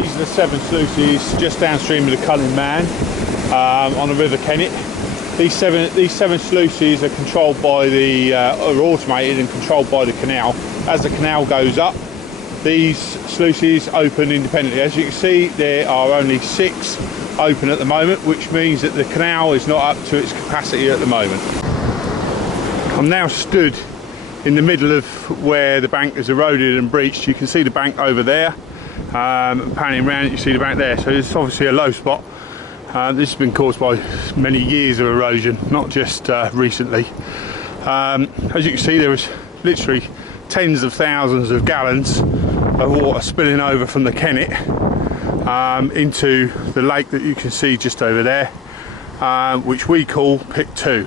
these are the 7 sluices just downstream of the Culling Man on the River Kennet. These seven sluices are controlled by the, are automated and controlled by the canal. As the canal goes up, these sluices open independently. As you can see, there are only 6 open at the moment, which means that the canal is not up to its capacity at the moment. I'm now stood in the middle of where the bank is eroded and breached. You can see the bank over there. Panning around, you see the bank there. So it's obviously a low spot. This has been caused by many years of erosion, not just recently. As you can see, there was literally tens of thousands of gallons of water spilling over from the Kennet into the lake that you can see just over there, which we call Pit 2.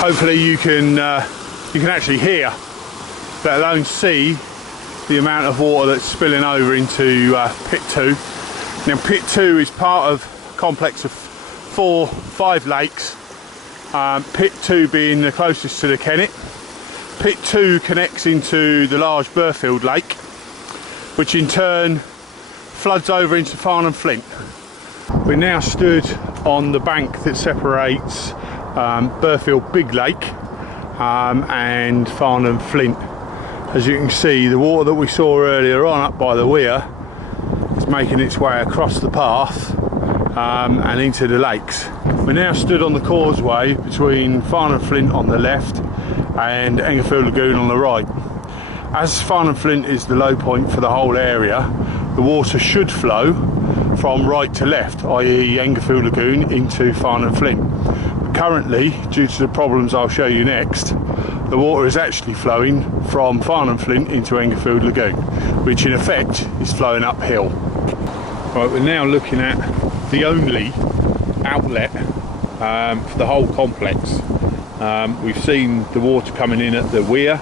Hopefully you can actually hear, let alone see, the amount of water that's spilling over into Pit 2. Now Pit 2 is part of a complex of 5 lakes, Pit 2 being the closest to the Kennet. Pit 2 connects into the large Burfield Lake, which in turn floods over into Farnham Flint. We're now stood on the bank that separates Burfield Big Lake and Farnham Flint. As you can see, the water that we saw earlier on up by the weir is making its way across the path and into the lakes. We're now stood on the causeway between Farnham Flint on the left and Englefield Lagoon on the right. As Farnham Flint is the low point for the whole area, the water should flow from right to left, i.e. Englefield Lagoon into Farnham Flint. Currently, due to the problems I'll show you next, the water is actually flowing from Farnham Flint into Englefield Lagoon, which in effect is flowing uphill. Right, we're now looking at the only outlet for the whole complex. We've seen the water coming in at the weir,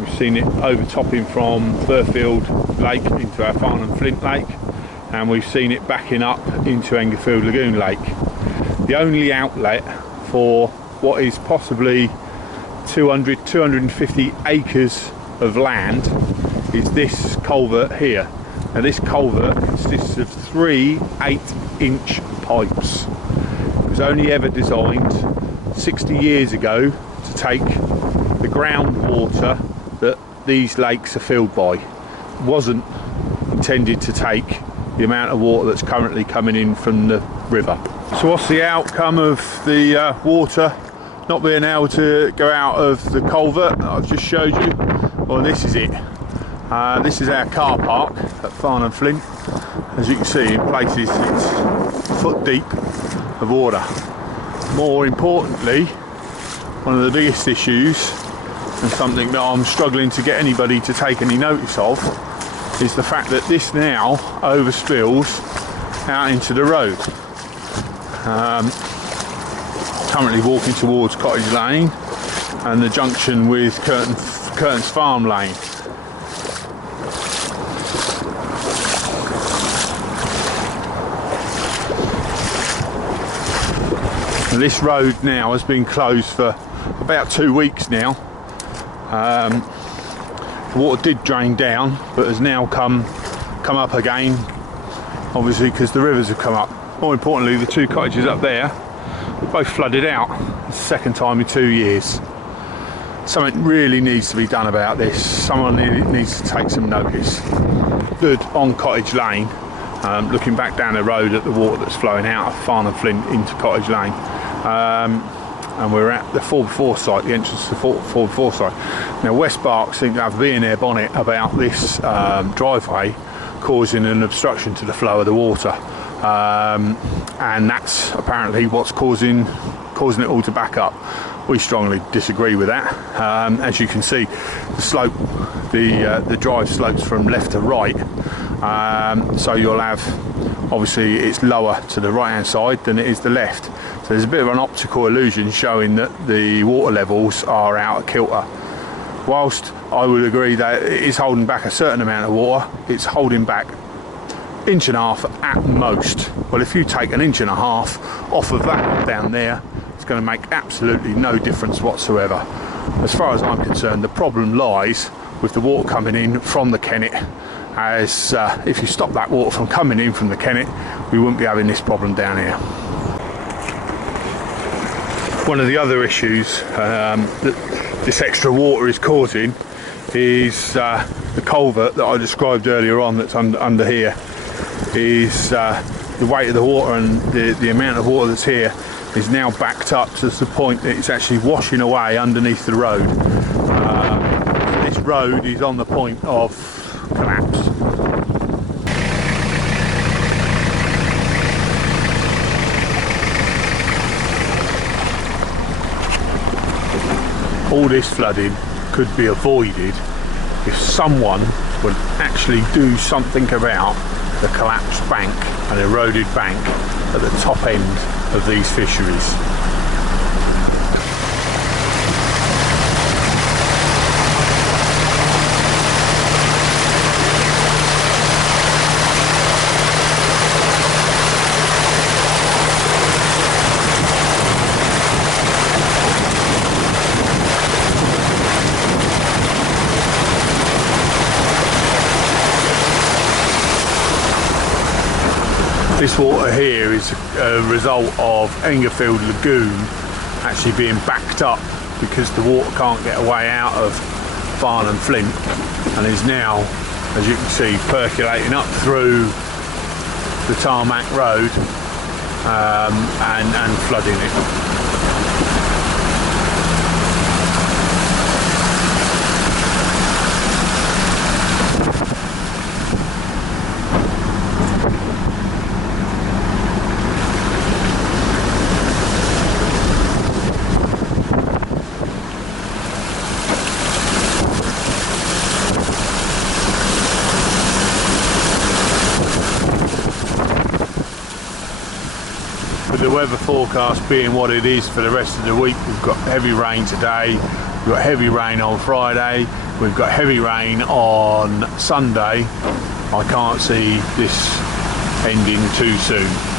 we've seen it overtopping from Burfield Lake into our Farnham Flint Lake, and we've seen it backing up into Englefield Lagoon Lake. The only outlet for what is possibly 250 acres of land is this culvert here. Now this culvert consists of 3 8-inch pipes. It was only ever designed 60 years ago to take the groundwater that these lakes are filled by. It wasn't intended to take the amount of water that's currently coming in from the river. So what's the outcome of the water not being able to go out of the culvert that I've just showed you? Well, this is it. This is our car park at Farnham Flint. As you can see, in places it's foot deep of water. More importantly, one of the biggest issues, and something that I'm struggling to get anybody to take any notice of, is the fact that this now overspills out into the road. Currently walking towards Cottage Lane and the junction with Curtains Farm Lane. And this road now has been closed for about 2 weeks now. The water did drain down, but has now come up again, obviously because the rivers have come up. More importantly, the 2 cottages up there both flooded out. It's the second time in 2 years. Something really needs to be done about this. Someone needs to take some notice. Stood on Cottage Lane, looking back down the road at the water that's flowing out of Farnham Flint into Cottage Lane. And we're at the 4x4 site, the entrance to the 4x4 site. Now West Berks seem to have a bee in their bonnet about this driveway causing an obstruction to the flow of the water. And that's apparently what's causing it all to back up. We strongly disagree with that. As you can see, the slope, the drive slopes from left to right, so you'll have, obviously it's lower to the right hand side than it is the left, so there's a bit of an optical illusion showing that the water levels are out of kilter. Whilst I would agree that it is holding back a certain amount of water, it's holding back inch and a half at most. Well, if you take an inch and a half off of that down there, it's going to make absolutely no difference whatsoever. As far as I'm concerned, the problem lies with the water coming in from the Kennet, as if you stop that water from coming in from the Kennet, we wouldn't be having this problem down here. One of the other issues that this extra water is causing is the culvert that I described earlier on, that's under here, is the weight of the water and the amount of water that's here is now backed up to the point that it's actually washing away underneath the road. This road is on the point of collapse. All this flooding could be avoided if someone would actually do something about the collapsed bank and eroded bank at the top end of these fisheries. This water here is a result of Englefield Lagoon actually being backed up because the water can't get away out of Farnham Flint, and is now, as you can see, percolating up through the tarmac road and flooding it. With the weather forecast being what it is for the rest of the week, we've got heavy rain today, we've got heavy rain on Friday, we've got heavy rain on Sunday. I can't see this ending too soon.